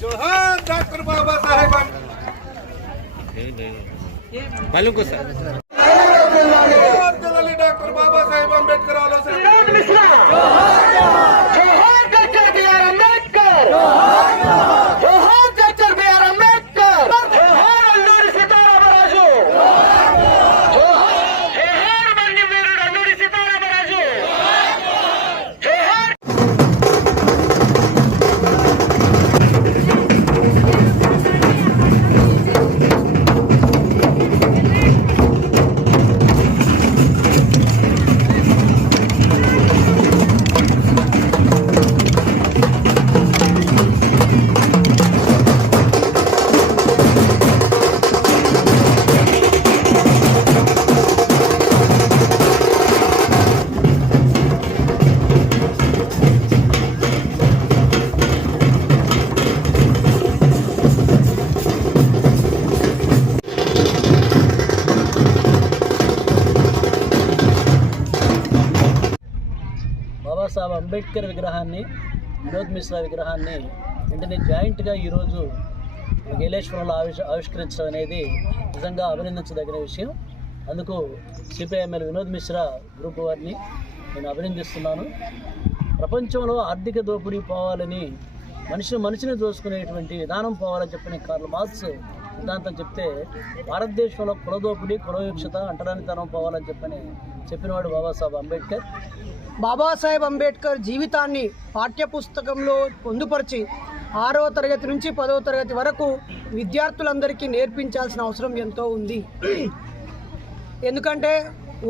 जोहार डॉक्टर बाबा साहेब मालूम को सर डॉक्टर बाबा साहेब अम्बेडकर బాబాసాహెబ్ అంబేద్కర్ విగ్రహాన్ని, వినోద్ మిశ్రా విగ్రహాన్ని వెంటనే జాయింట్గా ఈరోజు గేలేశ్వరంలో ఆవిష్కరించడం అనేది నిజంగా అభినందించదగిన విషయం. అందుకు సిపిఐఎంఎల్ వినోద్ మిశ్రా గ్రూప్ వారిని నేను అభినందిస్తున్నాను. ప్రపంచంలో ఆర్థిక దోపిడీ పోవాలని, మనిషిని దోసుకునేటువంటి విధానం పోవాలని చెప్పిన కార్ల్ మార్క్స్ సిద్ధాంతం చెప్తే, భారతదేశంలో కులదోపిడీ, కులవివక్షత, అంటరానితనం పోవాలని చెప్పినవాడు బాబాసాహెబ్ అంబేద్కర్. బాబాసాహెబ్ అంబేద్కర్ జీవితాన్ని పాఠ్యపుస్తకంలో పొందుపరిచి 6వ తరగతి నుంచి 10వ తరగతి వరకు విద్యార్థులందరికీ నేర్పించాల్సిన అవసరం ఎంతో ఉంది. ఎందుకంటే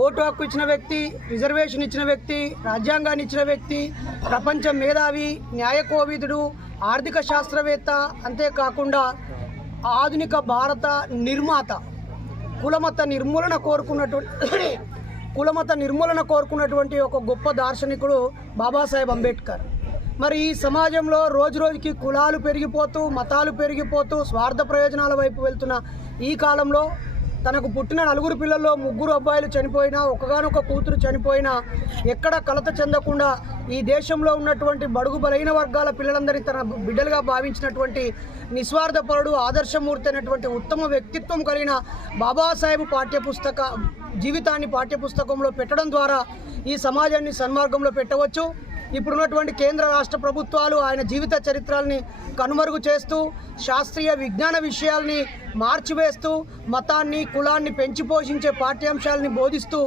ఓటు హక్కు ఇచ్చిన వ్యక్తి, రిజర్వేషన్ ఇచ్చిన వ్యక్తి, రాజ్యాంగాన్ని ఇచ్చిన వ్యక్తి, ప్రపంచ మేధావి, న్యాయకోవిదుడు, ఆర్థిక శాస్త్రవేత్త, అంతేకాకుండా ఆధునిక భారత నిర్మాత, కులమత నిర్మూలన కోరుకున్నటువంటి ఒక గొప్ప దార్శనికుడు బాబాసాహెబ్ అంబేద్కర్. మరి ఈ సమాజంలో రోజురోజుకి కులాలు పెరిగిపోతూ, మతాలు పెరిగిపోతూ, స్వార్థ ప్రయోజనాల వైపు వెళ్తున్న ఈ కాలంలో తనకు పుట్టిన 4 పిల్లల్లో 3 అబ్బాయిలు చనిపోయినా, ఒకగానొక కూతురు చనిపోయినా ఎక్కడ కలత చెందకుండా ఈ దేశంలో ఉన్నటువంటి బడుగు బలైన వర్గాల పిల్లలందరినీ తన బిడ్డలుగా భావించినటువంటి నిస్వార్థపరుడు, ఆదర్శమూర్తి అయినటువంటి ఉత్తమ వ్యక్తిత్వం కలిగిన బాబాసాహెబ్ జీవితాన్ని పాఠ్యపుస్తకంలో పెట్టడం ద్వారా ఈ సమాజాన్ని సన్మార్గంలో పెట్టవచ్చు. ఇప్పుడున్నటువంటి కేంద్ర రాష్ట్ర ప్రభుత్వాలు ఆయన జీవిత చరిత్రల్ని కనుమరుగు చేస్తూ, శాస్త్రీయ విజ్ఞాన విషయాల్ని మార్చివేస్తూ, మతాన్ని, కులాన్ని పెంచి పోషించే పాఠ్యాంశాలని బోధిస్తూ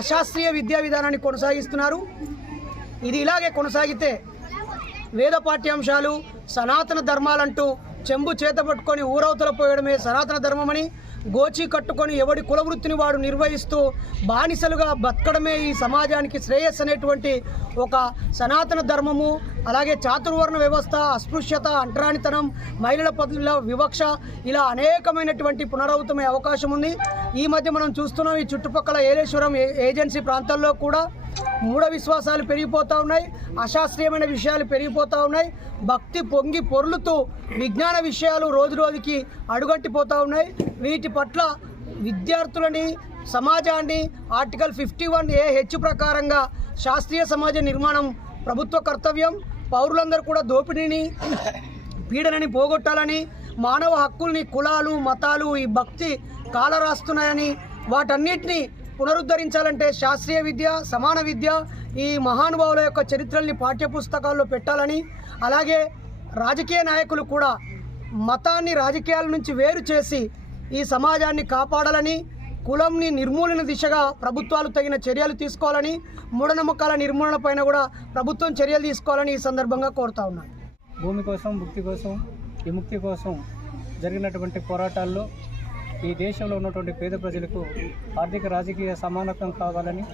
అశాస్త్రీయ విద్యా విధానాన్ని కొనసాగిస్తున్నారు. ఇది ఇలాగే కొనసాగితే వేద పాఠ్యాంశాలు, సనాతన ధర్మాలంటూ చెంబు చేతపట్టుకొని ఊరవతల పోయడమే సనాతన ధర్మమని, గోచి కట్టుకొని ఎవడి కులవృత్తిని వాడు నిర్వహిస్తూ బానిసలుగా బతకడమే ఈ సమాజానికి శ్రేయస్సు అనేటువంటి ఒక సనాతన ధర్మము, అలాగే చాతుర్వర్ణ వ్యవస్థ, అస్పృశ్యత, అంటరానితనం, మహిళల పట్ల వివక్ష, ఇలా అనేకమైనటువంటి పునరావృతమయ్యే అవకాశం ఉంది. ఈ మధ్య మనం చూస్తున్నాం, ఈ చుట్టుపక్కల ఏలేశ్వరం ఏజెన్సీ ప్రాంతాల్లో కూడా మూఢ విశ్వాసాలు పెరిగిపోతూ ఉన్నాయి, అశాస్త్రీయమైన విషయాలు పెరిగిపోతూ ఉన్నాయి, భక్తి పొంగి పొర్లుతూ విజ్ఞాన విషయాలు రోజురోజుకి అడుగంటిపోతూ ఉన్నాయి. వీటి పట్ల విద్యార్థులని, సమాజాన్ని ఆర్టికల్ 51A(H) ప్రకారంగా శాస్త్రీయ సమాజ నిర్మాణం ప్రభుత్వ కర్తవ్యం. పౌరులందరూ కూడా దోపిడీని, పీడనని పోగొట్టాలని, మానవ హక్కుల్ని కులాలు, మతాలు, ఈ భక్తి కాలరాస్తున్నాయని, వాటన్నిటిని పునరుద్ధరించాలంటే శాస్త్రీయ విద్య, సమాన విద్య, ఈ మహానుభావుల యొక్క చరిత్రల్ని పాఠ్యపుస్తకాల్లో పెట్టాలని, అలాగే రాజకీయ నాయకులు కూడా మతాన్ని రాజకీయాల నుంచి వేరు చేసి ఈ సమాజాన్ని కాపాడాలని, కులంని నిర్మూలన దిశగా ప్రభుత్వాలు తగిన చర్యలు తీసుకోవాలని, మూఢనమ్మకాల నిర్మూలన పైన కూడా ప్రభుత్వం చర్యలు తీసుకోవాలని ఈ సందర్భంగా కోరుతా ఉన్నాను. భూమి కోసం, భుక్తి కోసం, విముక్తి కోసం జరిగినటువంటి పోరాటాల్లో ఈ దేశంలో ఉన్నటువంటి పేద ప్రజలకు ఆర్థిక రాజకీయ సమానత్వం కావాలని,